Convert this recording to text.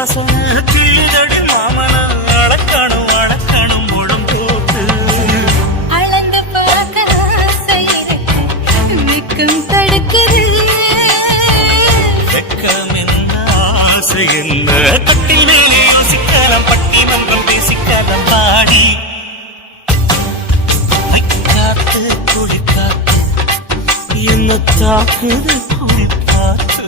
வாசனை கிள்ளிதடி மாமன அடக்கணும் அடக்கணும் முழம் போட்டு அளந்து பார்க்க ஆசை இருக்கு நிற்கும் தடுக்குது வெக்கம் என்ன ஆசை என்ன கட்டில் மேலே யோசிக்கலாம் பட்டி மன்றம் பேசிக்கலாம் பாடி காத்து குடி காத்து என்ன தாக்குது குடி காத்து